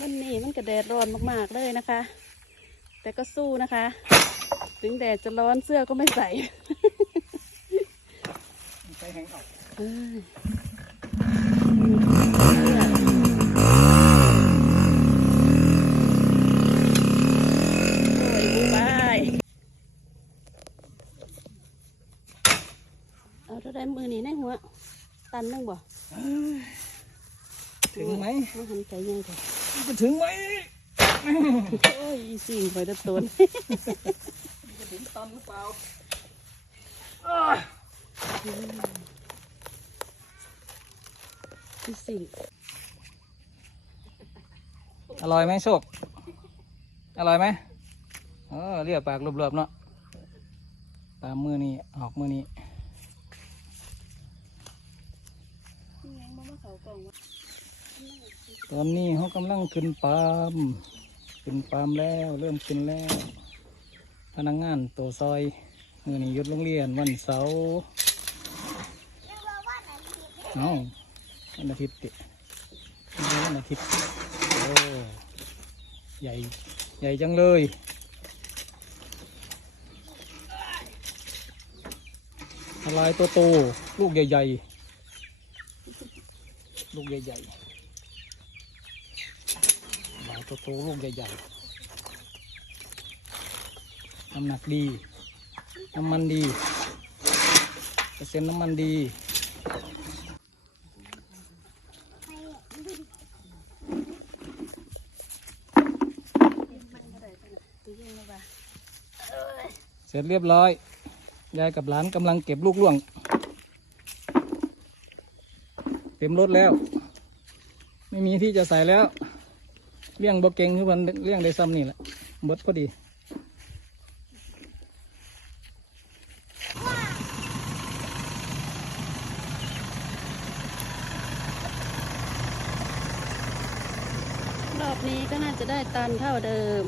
วันนี้มันก็แดดร้อนมากๆเลยนะคะ แต่ก็สู้นะคะ ถึงแดดจะร้อนเสื้อก็ไม่ใส่ใช้แห้งออกเอ้ยโอ้ยบูบายเอาเท่าได้มือนี่ในหัว ตันนึงบ่ถึงไหมมาหันใจยังไง จะถึงไหมโอ้ยสิ่งไปตะตนจะถึงตันหรือเปล่าอีสิ่งอร่อยไหมโชค อร่อยไหมเออเรียกปากรวบๆเนาะตามมือนี้ออกมือนี้ยังบ่มาเขากล่องวะ ตอนนี้เขากำลังขึ้นปาล์มขึ้นปาล์มแล้ว เริ่มขึ้นแล้ว พนักงานตัวซอยมือนี้ยุดโรงเรียนวันเสาร์เอ้าวันอาทิตย์ติวันอาทิตย์โอ้ใหญ่ใหญ่จังเลยอะไรตัวโตลูกใหญ่ ๆ ลูกใหญ่ๆหลาย ตัวโตลูกใหญ่ๆ น้ำหนักดี น้ำมันดี เปอร์เซ็นต์น้ำมันดี เสร็จเรียบร้อย ยายกับหลานกำลังเก็บลูกล่วง เต็มรถแล้ว ไม่มีที่จะใส่แล้ว เลี้ยงบ่เก่งคือมันเลี้ยงได้ซ้ำนี่แหละเบิดพอดีรอบนี้ก็น่าจะได้ตันเท่าเดิม